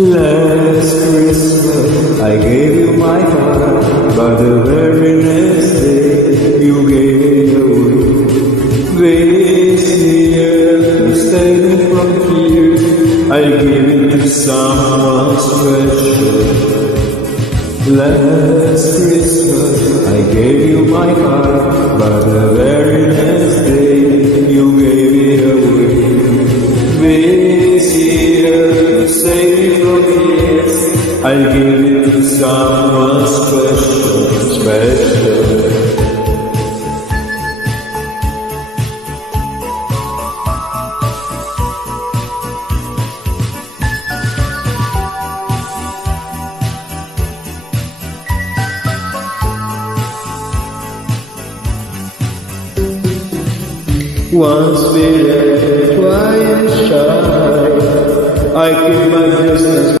Last Christmas I gave you my heart, but the very next day you gave it away. This year, instead from here, I give it to someone special. Last Christmas I gave you my heart, but the very next day you gave it away. This year, instead from here, I give it to someone special, special. Once bitten, twice shy, I keep my distance.